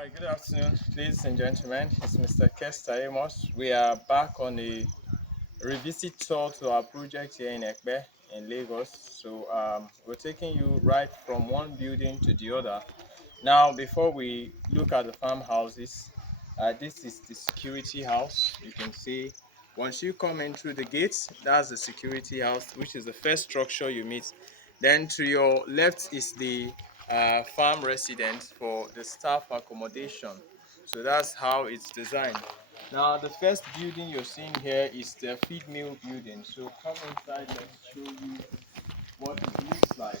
Hi, good afternoon, ladies and gentlemen. It's Mr. Kester Amos. We are back on a revisit tour to our project here in Ekpe in Lagos. We're taking you right from one building to the other. Now, before we look at the farmhouses, this is the security house. You can see once you come in through the gates, that's the security house, which is the first structure you meet. Then to your left is the farm residence for the staff accommodation. So that's how it's designed. Now, the first building you're seeing here is the feed mill building. So come inside, let's show you what it looks like.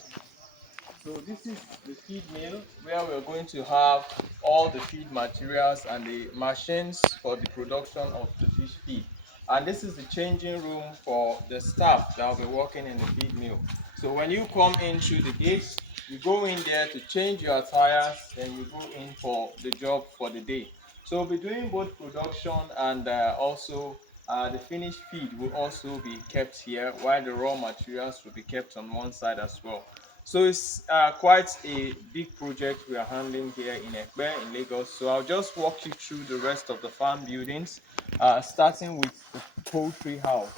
So this is the feed mill where we're going to have all the feed materials and the machines for the production of the fish feed. And this is the changing room for the staff that will be working in the feed mill. So when you come in through the gates, you go in there to change your attires, then you go in for the job for the day. So we'll be doing both production and also the finished feed will also be kept here, while the raw materials will be kept on one side as well. So it's quite a big project we are handling here in Ekpe in Lagos. So I'll just walk you through the rest of the farm buildings, starting with the poultry house.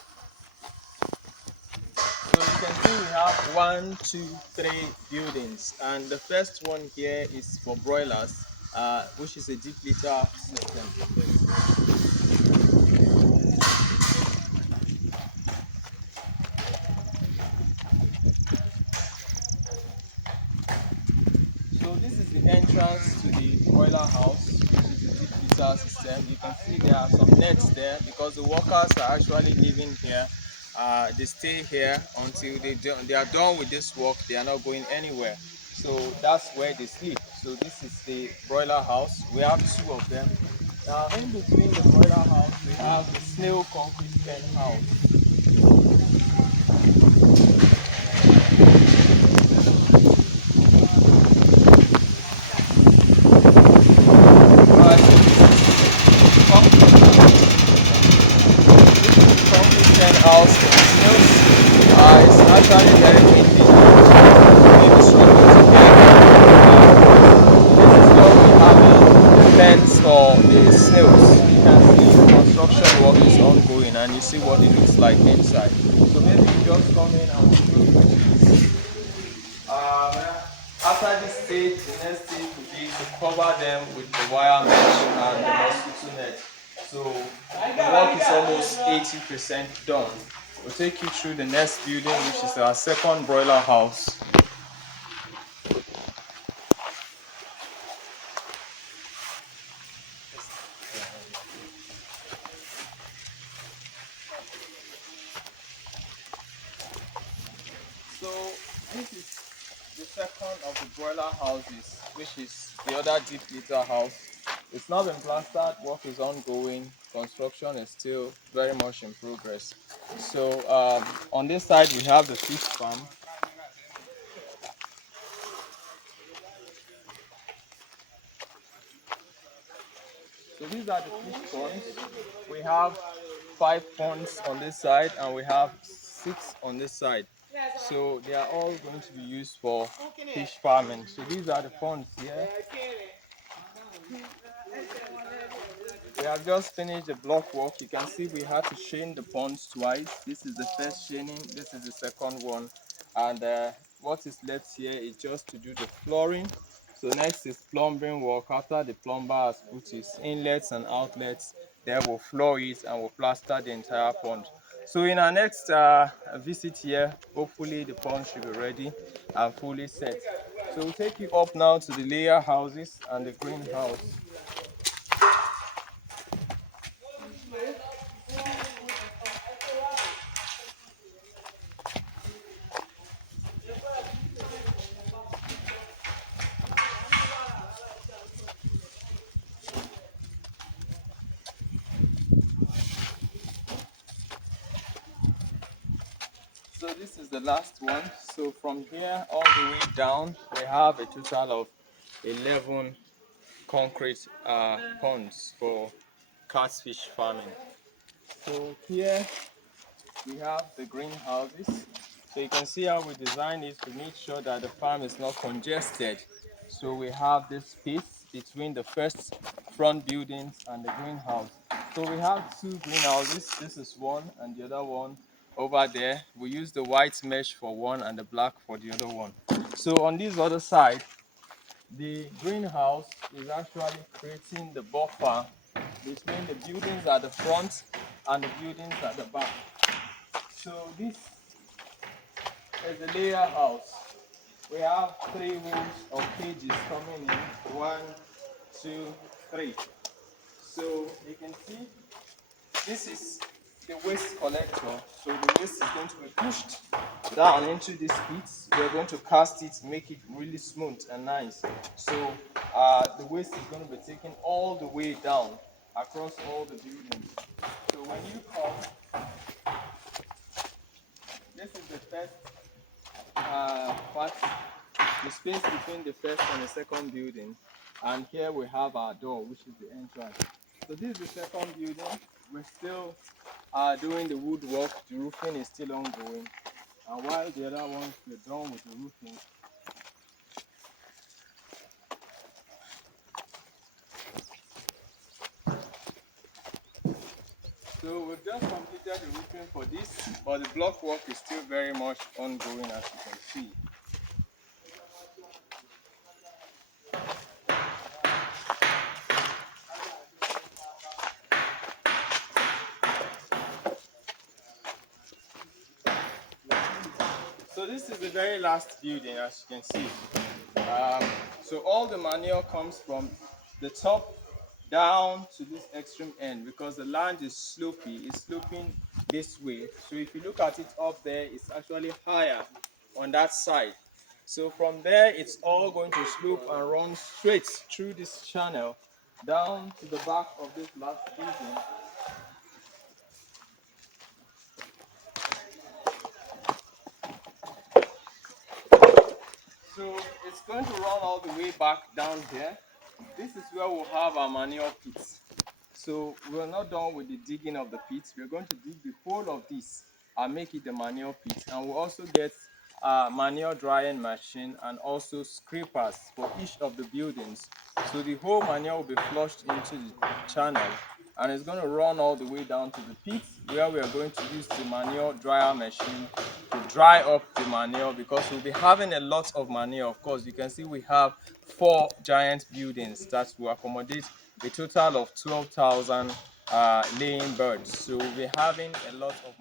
So you can see we have one, two, three buildings, and the first one here is for broilers, which is a deep litter system. So this is the entrance to the broiler house, which is the deep litter system. You can see there are some nets there because the workers are actually living here. They stay here until they are done with this work. They are not going anywhere. So that's where they sleep. So this is the broiler house. We have two of them. Now in between the broiler house, we have the snail concrete pen house. Alright, so concrete pen house for the snails. It's actually very windy. Maybe struggling to get. This is where we have the pens for the snails. You can see the construction work is ongoing and you see what it looks like inside. So maybe you just come in and we'll show you this. After this stage, the next stage will be to cover them with the wire mesh and the mosquito net. So the work is almost 80% done. We'll take you through the next building, which is our second broiler house. So this is the second of the broiler houses, which is the other deep litter house. It's not been plastered, work is ongoing, construction is still very much in progress. So on this side we have the fish farm. So these are the fish ponds. We have 5 ponds on this side and we have 6 on this side. So they are all going to be used for fish farming. So these are the ponds here. We have just finished the block work. You can see we had to chain the ponds twice. This is the first chaining, this is the second one. And what is left here is just to do the flooring. So next is plumbing work. After the plumber has put his inlets and outlets, then we'll floor it and we'll plaster the entire pond. So in our next visit here, hopefully the pond should be ready and fully set. So we'll take you up now to the layer houses and the greenhouse. So this is the last one. So from here all the way down, we have a total of 11 concrete ponds for catfish farming. So here we have the greenhouses. So you can see how we designed it to make sure that the farm is not congested. So we have this space between the first front buildings and the greenhouse. So we have two greenhouses. This is one and the other one over there. We use the white mesh for one and the black for the other one. So on this other side, the greenhouse is actually creating the buffer between the buildings at the front and the buildings at the back. So this is the layer house. We have 3 rows of cages coming in. 1, 2, 3. So you can see this is the waste collector. So the waste is going to be pushed down into these pits. We're going to cast it, make it really smooth and nice. So the waste is going to be taken all the way down across all the buildings. So when you come, this is the first part, the space between the first and the second building. And here we have our door, which is the entrance. So this is the second building. We're still doing the woodwork. The roofing is still ongoing. And while the other ones were done with the roofing, so we've just completed the roofing for this, but the block work is still very much ongoing, as you can see. So this is the very last building, as you can see. So all the manure comes from the top down to this extreme end because the land is slopy, it's sloping this way. So if you look at it up there, it's actually higher on that side. So from there, it's all going to slope and run straight through this channel down to the back of this last building. So it's going to run all the way back down here. This is where we'll have our manure pits. So we're not done with the digging of the pits. We're going to dig the whole of this and make it the manure pit. And we'll also get a manure drying machine and also scrapers for each of the buildings. So the whole manure will be flushed into the channel and it's going to run all the way down to the pit where we are going to use the manure dryer machine to dry up the manure, because we'll be having a lot of manure. Of course, you can see we have 4 giant buildings that will accommodate a total of 12,000 laying birds. So we'll be having a lot of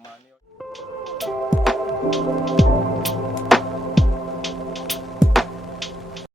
manure.